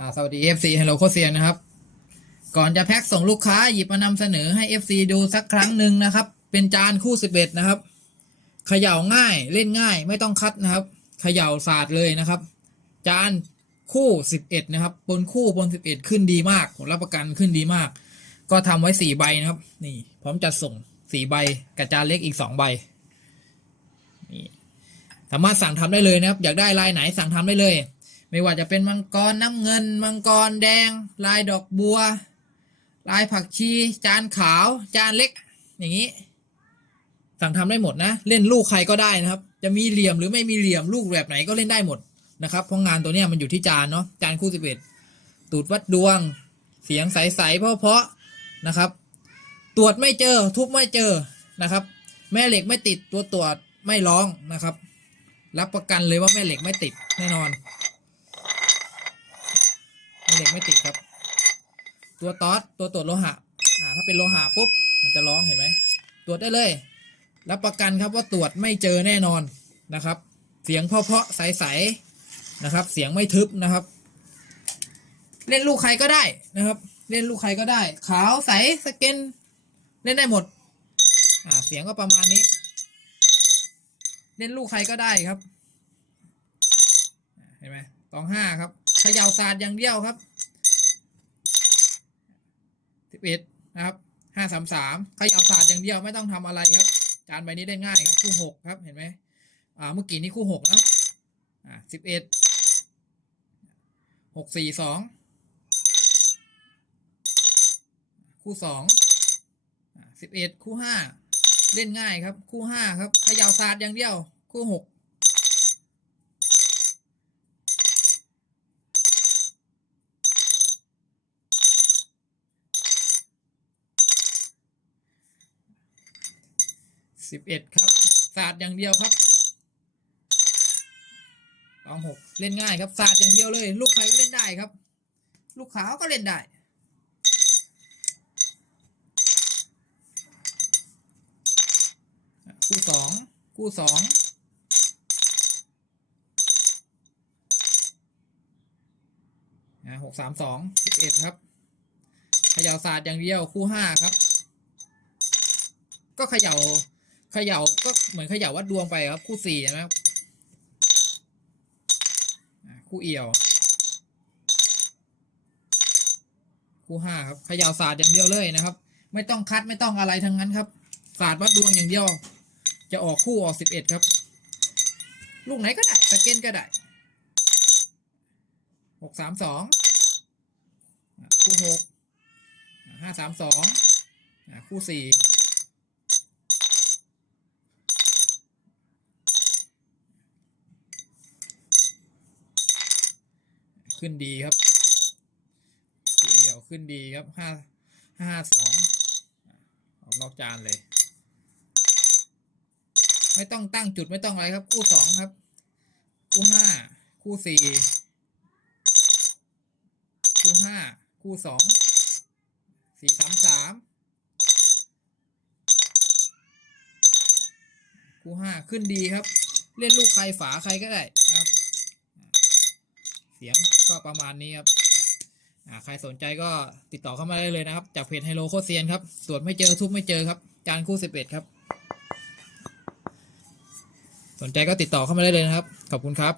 อ่าสวัสดี FC Hello โคเซียนนะครับ ก่อนจะแพ็คส่งลูกค้าหยิบมานำเสนอให้ FC ดูสักครั้งหนึ่งนะครับ เป็นจานคู่ 11 นะครับเขย่าง่ายเล่นง่ายไม่ต้องคัดนะครับเขย่าศาสตร์เลยนะครับ จานคู่ 11 นะครับ บนคู่บน 11 ขึ้นดีมากผมรับประกันขึ้นดีมาก ก็ทำไว้ 4 ใบนะครับ นี่ พร้อมจัดส่ง 4 ใบกับจานเล็กอีก 2 ใบนี่สามารถสั่งทำได้เลยนะครับ อยากได้ลายไหนสั่งทำได้เลย ไม่ว่าจะเป็นมังกรน้ำเงิน มังกรแดง ลายดอกบัว ลายผักชี จานขาว จานเล็ก อย่างนี้ สั่งทำได้หมดนะ เล่นลูกใครก็ได้นะครับ จะมีเหลี่ยมหรือไม่มีเหลี่ยมลูกแบบไหนก็เล่นได้หมดนะครับ เพราะงานตัวนี้มันอยู่ที่จานเนาะ จานคู่สิบเอ็ดตูดวัดดวง เสียงใสๆเพราะๆนะครับ ตรวจไม่เจอ ทุบไม่เจอนะครับ แม่เหล็กไม่ติดตัวตรวจไม่ร้องนะครับ รับประกันเลยว่าแม่เหล็กไม่ติดแน่นอน เหล็กไม่ติดครับ ตัวตอดตัวตรวจโลหะอ่าถ้าเป็นโลหะปุ๊บมันจะร้องเห็นไหมตรวจได้เลย รับประกันครับว่าตรวจไม่เจอแน่นอนนะครับ เสียงเพาะๆใสๆนะครับ เสียงไม่ทึบนะครับ เล่นลูกใครก็ได้นะครับ เล่นลูกใครก็ได้ ขาวใสสเกนเล่นได้หมดอ่าเสียงก็ประมาณนี้ เล่นลูกใครก็ได้ครับ เห็นไหมตองห้าครับ เขย่าศาสตร์อย่างเดียวครับสิบเอ็ดนะครับห้าสามสามเขย่าศาสตร์อย่างเดียวไม่ต้องทำอะไรครับ จานใบนี้ได้ง่ายครับคู่หกครับเห็นไหมอ่าเมื่อกี้นี้คู่หกนะอ่าสิบเอ็ดหกสี่สองคู่สองสิบเอ็ดคู่ห้าเล่นง่ายครับ คู่ห้าครับเขย่าศาสตร์อย่างเดียว คู่หก สิบเอ็ดครับศาสตร์อย่างเดียวครับสองหกเล่นง่ายครับศาสตร์อย่างเดียวเลย ลูกใครก็เล่นได้ครับ ลูกขาวก็เล่นได้คู่สองคู่สองนะหกสามสองสิบเอ็ดครับเขย่าศาสตร์อย่างเดียวคู่ห้าครับ ก็เขย่า เขย่าก็เหมือนเขย่าวัดดวงไปครับ คู่สี่นะครับคู่เอี่ยว คู่ห้าครับเขย่าศาสตร์อย่างเดียวเลยนะครับ ไม่ต้องคัดไม่ต้องอะไรทั้งนั้นครับศาสตร์วัดดวงอย่างเดียว จะออกคู่ออกสิบเอ็ดครับ ลูกไหนก็ได้สเก็นก็ได้หกสามสองคู่หกห้าสามสองคู่สี่ ขึ้นดีครับคู่เอี่ยวขึ้นดีครับห้าห้าสองออกนอกจานเลย ไม่ต้องตั้งจุดไม่ต้องอะไรครับ คู่สองครับ คู่ห้าคู่สี่คู่ห้าคู่สองสี่สามสามคู่ห้าขึ้นดีครับ เล่นลูกใครฝาใครก็ได้นะครับ เสียงก็ประมาณนี้ครับอ่าใครสนใจก็ติดต่อเข้ามาได้เลยนะครับ จากเพจไฮโลโคเซียนครับตรวจไม่เจอทุบไม่เจอครับ จานคู่สิบเอ็ดครับ สนใจก็ติดต่อเข้ามาได้เลยนะครับ ขอบคุณครับ